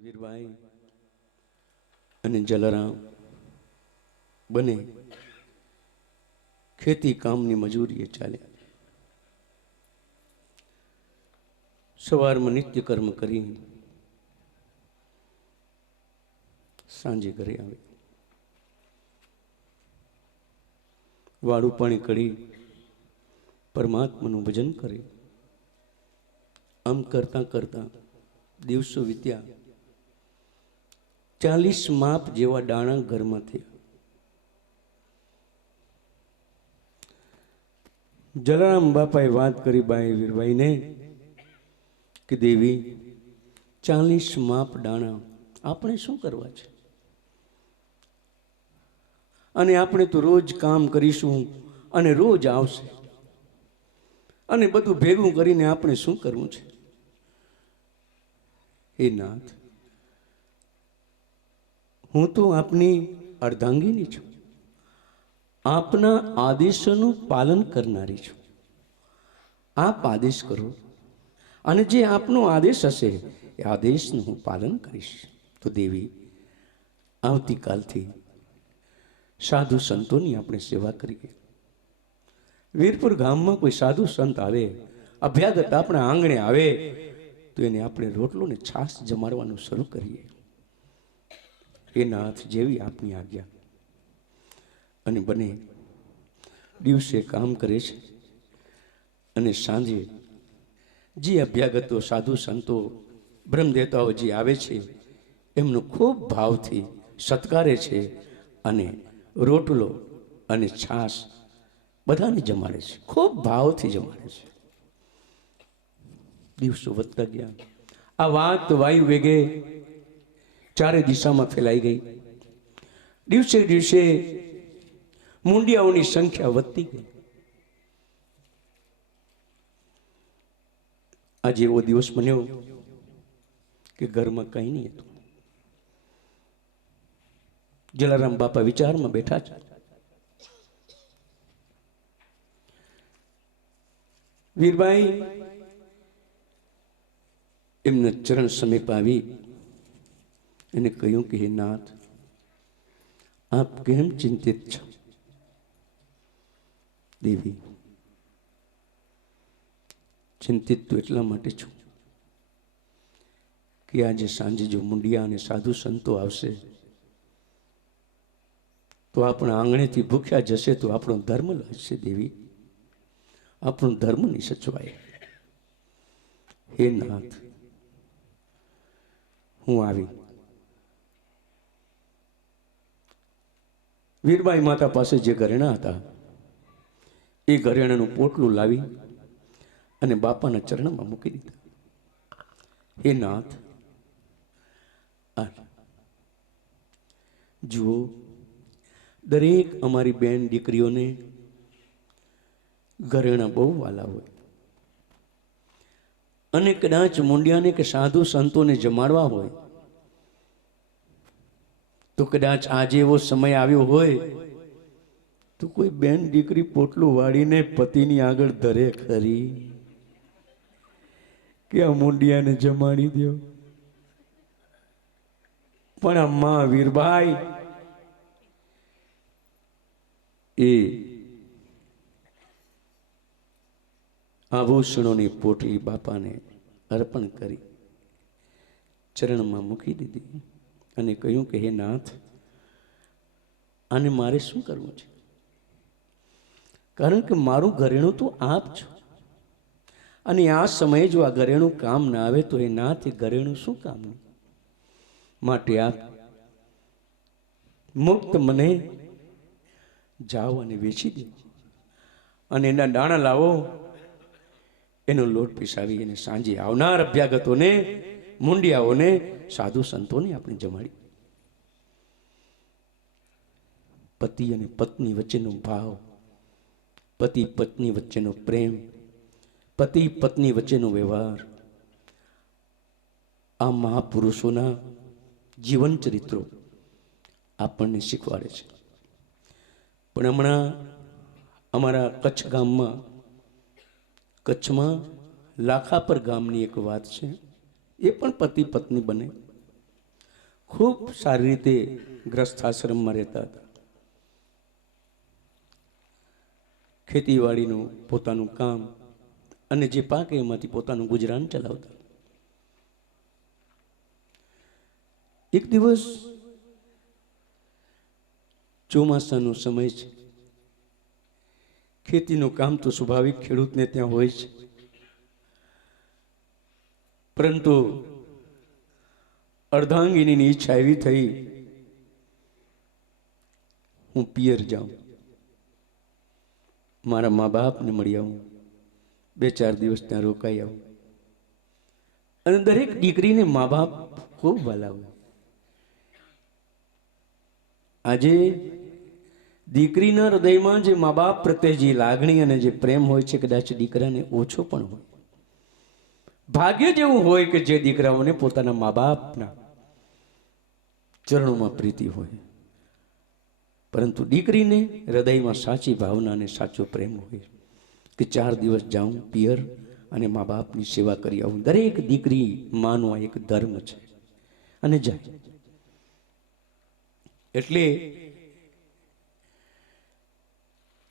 વીરભાઈ અને જલારામ બને ખેતી કામની મજૂરીએ ચાલ્યા. સવારમાં નિત્ય કર્મ કરી સાંજે ઘરે આવે. વાળું પાણી કરી પરમાત્માનું ભજન કરે. આમ કરતા કરતા દિવસો વીત્યા. 40 માપ જેવા દાણા ઘરમાં થયા. જલારામ બાપાએ વાત કરી બાઈ વીરભાઈને કે દેવી 40 માપ દાણા આપણે શું કરવા છે? અને આપણે તો રોજ કામ કરીશું અને રોજ આવશે અને બધું ભેગું કરીને આપણે શું કરવું છે? હે નાથ, હું તો આપની અર્ધાંગીની છું, આપના આદેશોનું પાલન કરનારી છું. આપ આદેશ કરો અને જે આપનો આદેશ હશે એ આદેશનું હું પાલન કરીશ. તો દેવી, આવતીકાલથી સાધુ સંતોની આપણે સેવા કરીએ. વીરપુર ગામમાં કોઈ સાધુ સંત આવે, અભ્યાગત આપણા આંગણે આવે તો એને આપણે રોટલો ને છાશ જમાડવાનું શરૂ કરીએ. એ નાથ, જેવી આપની આજ્ઞા. અને બને દિવસે કામ કરે છે અને સાંજે જે અભ્યાગતો સાધુ સંતો બ્રહ્મદેવતાઓ જે આવે છે એમનો ખૂબ ભાવથી સત્કારે છે અને રોટલો અને છાશ બધાને જમાડે છે. ખૂબ ભાવથી જમાડે છે. દિવસો વધતા ગયા. આ વાત વાયુ વેગે ચારે દિશામાં ફેલાઈ ગઈ. દિવસે દિવસે મુંડિયાઓની સંખ્યા વધતી ગઈ. આજે એવો દિવસ બન્યો કે ઘરમાં કંઈ નહીં હતું. જલારામ બાપા વિચારમાં બેઠા છે. વીરભાઈ એમના ચરણ સમીપ આવી એને કહ્યું કે હે નાથ, આપ કેમ ચિંતિત છો? દેવી, ચિંતિત તો એટલા માટે છું કે આજે સાંજે જો મુંડિયા અને સાધુ સંતો આવશે તો આપણા આંગણેથી ભૂખ્યા જશે તો આપણો ધર્મ લાગશે. દેવી, આપણો ધર્મ નહીં સચવાય. હે નાથ, હું આવી. વીરબાઈ માતા પાસે જે ઘરેણા હતા એ ઘરેણાનું પોટલું લાવી અને બાપાના ચરણમાં મૂકી દીધા. હે નાથ, જુઓ, દરેક અમારી બેન દીકરીઓને ઘરેણા બહુ વાલા હોય અને કદાચ મુંડિયાને કે સાધુ સંતોને જમાડવા હોય તો કદાચ આજે એવો સમય આવ્યો હોય તો કોઈ બેન દીકરી પોટલું વાળીને પતિની આગળ ધરે ખરી કે આ મુંડિયાને જમાડી દો? પણ અમ્મા વીરભાઈ એ આભૂષણોની પોટલી બાપાને અર્પણ કરી ચરણમાં મૂકી દીધી અને કહ્યું કે હે નાથ, આને મારે શું કરવું છે? કારણ કે મારું ઘરેણું તો આપ છો અને આ સમયે જો આ ઘરેણું કામ ના આવે તો એ નાથ, એ ઘરેણું શું કામનું? માટે આપ મુક્ત મને જાઓ અને વેચી દો અને એના દાણા લાવો, એનો લોટ પીસાવી અને સાંજે આવનાર અભ્યાગતોને, મુંડિયાઓને, સાધુ સંતોને આપણે જમાડી. પતિ અને પત્ની વચ્ચેનો ભાવ, પતિ પત્ની વચ્ચેનો પ્રેમ, પતિ પત્ની વચ્ચેનો વ્યવહાર આ મહાપુરુષોના જીવન ચરિત્રો આપણને શીખવાડે છે. પણ હમણાં અમારા કચ્છમાં લાખાપર ગામની એક વાત છે. એ પણ પતિ પત્ની બને ખૂબ સારી રીતે ગ્રસ્ત આશ્રમમાં રહેતા હતા. ખેતીવાડીનું પોતાનું કામ અને જે પાકે એમાંથી પોતાનું ગુજરાન ચલાવતા. એક દિવસ ચોમાસાનો સમય છે. ખેતીનું કામ તો સ્વાભાવિક ખેડૂતને ત્યાં હોય છે, પરંતુ અર્ધાંગિનીની ઈચ્છા એવી થઈ, હું પિયર જાઉં, મારા મા બાપને મળી આવું, 2-4 દિવસ ત્યાં રોકાઈ આવું. અને દરેક દીકરીને મા બાપ ખૂબ વાલા હોય. આજે દીકરીના હૃદયમાં જે મા બાપ પ્રત્યે જે લાગણી અને જે પ્રેમ હોય છે, કદાચ દીકરાને ઓછો પણ હોય. ભાગ્ય જેવું હોય કે જે દીકરાઓને પોતાના મા બાપના ચરણોમાં પ્રીતિ હોય, પરંતુ દીકરીને હૃદયમાં સાચી ભાવના અને સાચો પ્રેમ હોય કે 4 દિવસ જાઉં પિયર અને મા બાપની સેવા કરી આવું. દરેક દીકરી માનો એક ધર્મ છે અને જાય. એટલે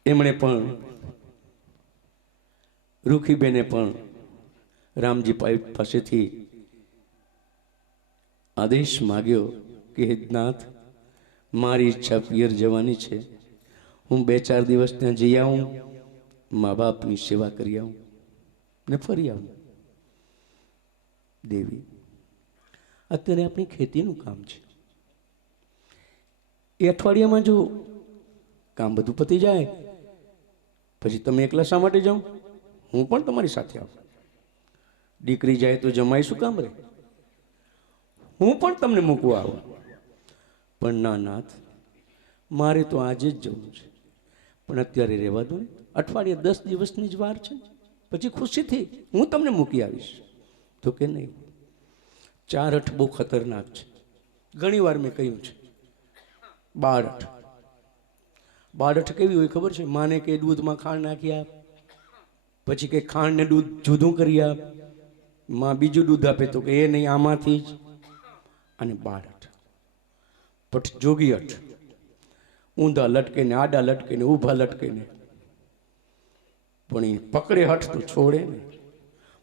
એમણે પણ, રૂખીબેને પણ રામજી પાસેથી આદેશ માગ્યો કે નાથ, મારી ઈચ્છા પિયર જવાની છે, હું 2-4 દિવસ ત્યાં જઈ આવું, મા બાપની સેવા કરી આવું ને ફરી આવું. દેવી, અત્યારે આપણી ખેતીનું કામ છે. એ અઠવાડિયામાં જો કામ બધું પતી જાય પછી તમે એકલા શા માટે જાઓ? હું પણ તમારી સાથે આવું. દીકરી જાય તો જમાઈ શું કામ રહે? હું પણ તમને મૂકવા આવું. પણ ના નાથ, મારે તો આજે જ જવું છે, પણ અત્યારે રહેવા દો ને, અઠવાડિયે 10 દિવસની જ વાર છે, પછી ખુશીથી હું તમને મૂકી આવીશ. તો કે નહીં, 4 અઠ બહુ ખતરનાક છે. ઘણી વાર મેં કહ્યું છે, 12 અઠ. 12 અઠ કેવી હોય ખબર છે? માને કે દૂધમાં ખાંડ નાખી આપ, પછી કે ખાંડ ને દૂધ જુદું કરી આપ, માં બીજું દૂધ આપે તો કે એ નહીં, આમાંથી જ. અને 12 અઠ પછી જોગી અઠ, ઊંધા લટકે ને આડા લટકે ને ઊભા લટકે ને, પણ એ પકડે હઠ તો છોડે ને.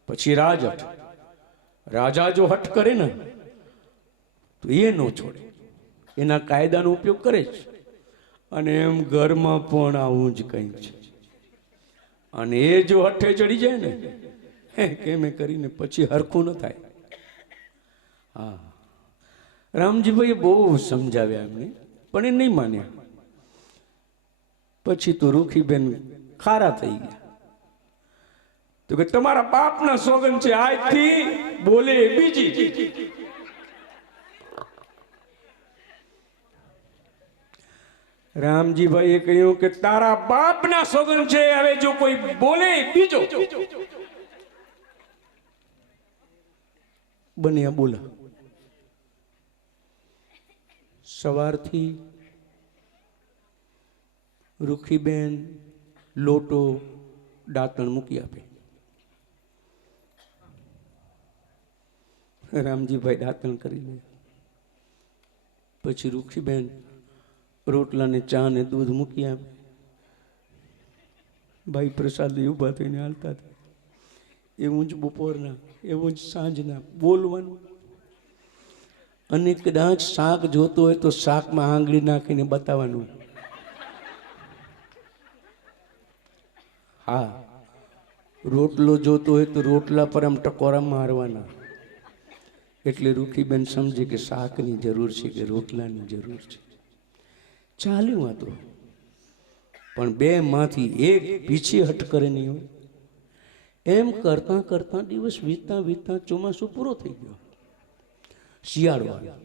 પછી રાજ અઠ, રાજા જો હઠ કરે ને તો એ ન છોડે, એના કાયદાનો ઉપયોગ કરે છે. અને એમ ઘરમાં પણ આવું જ કંઈ છે. અને એ જો હઠે ચડી જાય ને, કેમે કરીને પછી હરખું ન થાય. હા, રામજીભાઈએ બહુ સમજાવ્યા એમને, પણ એ નહીં માન્યા. પછી તો રૂખીબેન ખારા થઈ ગયા. તો કે તમારા બાપના સોગન છે, આજથી બોલે બીજી. રામજીભાઈએ કહ્યું કે તારા બાપના સોગન છે, હવે જો કોઈ બોલે બીજો. બન્યા બોલા. સવારથી રૂખીબેન લોટો દાંતણ મૂકી આપે. રામજીભાઈ દાંતણ કરી લે. પછી રૂખીબેન રોટલા ને ચા ને દૂધ મૂકી આપે. ભાઈ પ્રસાદ ઉભા થઈને હાલતા હતા. એવું જ બપોરના, એવું જ સાંજના બોલવાનું. અને કદાચ શાક જોતો હોય તો શાકમાં આંગળી નાખીને બતાવવાનું. હા, રોટલો જોતો હોય તો રોટલા પર આમ ટકોરા મારવાના. એટલે રૂખીબેન સમજે કે શાકની જરૂર છે કે રોટલાની જરૂર છે. ચાલ્યું હતું, પણ 2 માંથી એક પીછી હટ કરે નહીં હોય. એમ કરતા કરતા દિવસ વીતતા વીતતા ચોમાસું પૂરો થઈ ગયો, શિયાળો આવ્યો.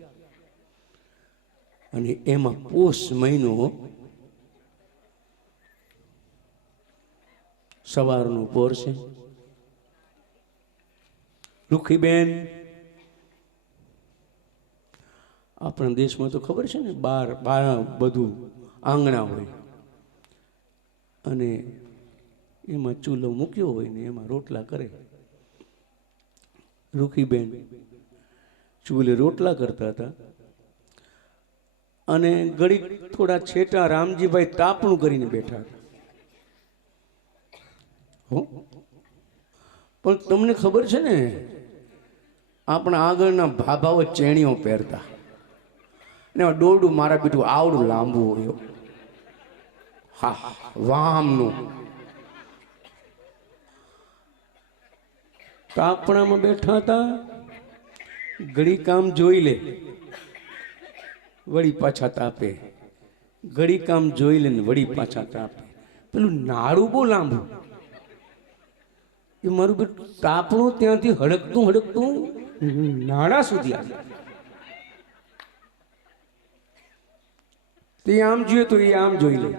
અને એમાં પોષ મહિનો, સવારનું પોર છે. રૂખીબેન, આપણા દેશમાં તો ખબર છે ને, બાર બધું આંગણા હોય અને એમાં ચૂલો મૂક્યો હોય ને એમાં રોટલા કરે. રૂખીબેન ચૂલે રોટલા કરતા હતા અને ઘડી થોડા છેટા રામજીભાઈ તાપણું કરીને બેઠા હો. પણ તમને ખબર છે ને, આપણા આગળના ભાભાઓ ચેણીઓ પહેરતા ને દોરડું મારા બીટું આવડું લાંબુ હોય, હા વામનું. તાપણામાં બેઠા હતા, ઘડી કામ જોઈ લે, વળી પાછા તાપે, ઘડી કામ જોઈ લે ને વળી પાછા તાપે. પેલું નાળું બહુ લાંબુ, એ મારું બેટું તાપણું ત્યાંથી હડકતું હડકતું નાળા સુધી આવે. તે આમ જોઈએ તો એ આમ જોઈ લે,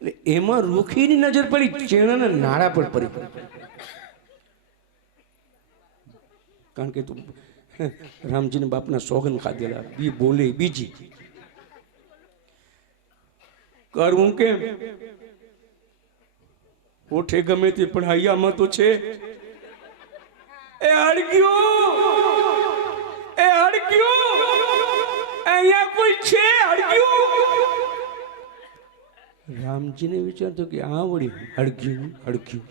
એટલે એમાં રૂખીની નજર પડી, ચેણાના નાળા પર પડી. કારણ કે તું રામજીને બાપના સોગન ખાધેલા, બી બોલે બીજી. કરવું કેમ? ઓઠે ગમે તે પણ હૈયામાં તો છે. એ અડગ્યો, એ અડગ્યો, અહીંયા કોઈ છે, અડગ્યો. રામજીને વિચારતો કે આ વળી અડગ્યું અડગ્યું,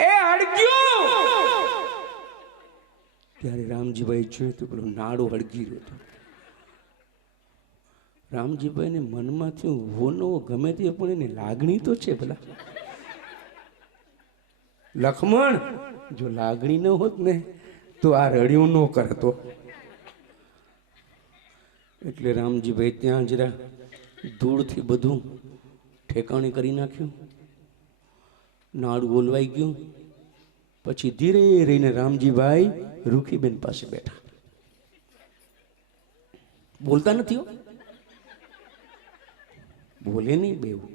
એ અડગ્યો. ત્યારે રામજીભાઈ જોયું તો પેલું નાડું હળગી રહ્યો હતો. રામજીભાઈને મનમાં થયું, હોનો ગમે તે પણ એની લાગણી તો છે ભલા. લક્ષ્મણ, જો લાગણી ન હોત ને તો આ રડ્યું ન કરતો. એટલે રામજીભાઈ ત્યાં જરા ધૂળથી બધું ઠેકાણે કરી નાખ્યું, નાડું ઓલવાઈ ગયું. પછી ધીરે રહીને રામજીભાઈ રૂખીબેન પાસે બેઠા. બોલતા નથી હો, બોલે નહીં બેવું.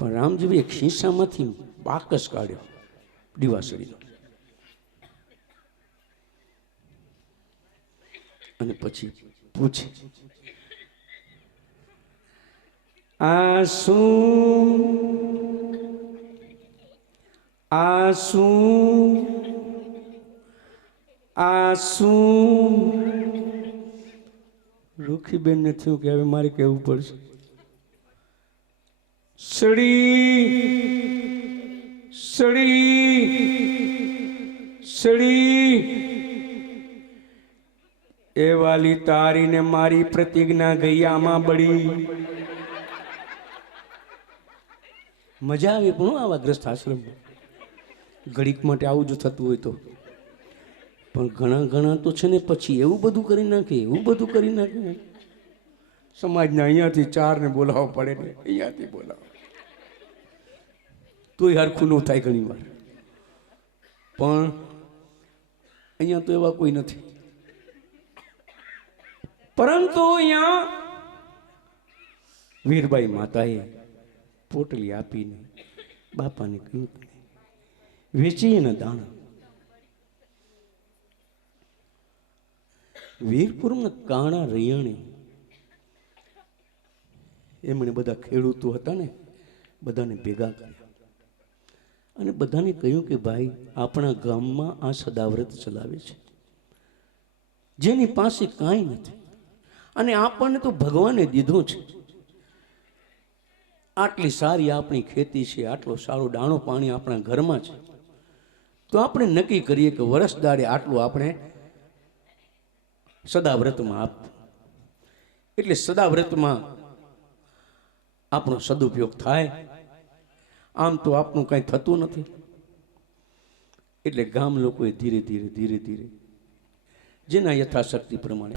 પણ રામજીભાઈ ખિસ્સામાંથી બાકસ કાઢ્યો દીવાસળીનો, અને પછી પૂછે, આ શું, આ શું, આ શું? રૂખીબેનને થયું કે હવે મારે કહેવું પડશે. સડી સડી સડી, એ વાલી તારીને મારી પ્રતિજ્ઞા ગૈયામાં બળી. મજા આવે પણ આવા ગ્રસ્ત આશ્રમમાં ઘડીક માટે આવું જો થતું હોય તો. પણ ઘણા ઘણા તો છે ને પછી એવું બધું કરી નાખે, એવું બધું કરી નાખે. સમાજને અહીંયાથી ચારને બોલાવવા પડે ને અહીંયાથી બોલાવો તોય હરખું ન થાય ઘણી વાર. પણ અહીંયા તો એવા કોઈ નથી. પરંતુ અહીંયા વીરબાઈ માતાએ પોટલી આપીને બાપાને કહ્યું, વેચીને દાણા. વીરપુરના કાણા રૈયાણી એમણે બધા ખેડૂતો હતા ને, બધાને ભેગા કર્યા અને બધાને કહ્યું કે ભાઈ, આપણા ગામમાં આ સદાવ્રત ચલાવે છે, જેની પાસે કાંઈ નથી અને આપણને તો ભગવાને દીધું છે. આટલી સારી આપણી ખેતી છે, આટલો સારો દાણો પાણી આપણા ઘરમાં છે, તો આપણે નક્કી કરીએ કે વરસ દાડે આટલું આપણે સદાવ્રતમાં આપવું. એટલે સદાવ્રતમાં આપણો સદુપયોગ થાય. આમ તો આપણું કાંઈ થતું નથી. એટલે ગામ લોકોએ ધીરે ધીરે ધીરે ધીરે જેના યથાશક્તિ પ્રમાણે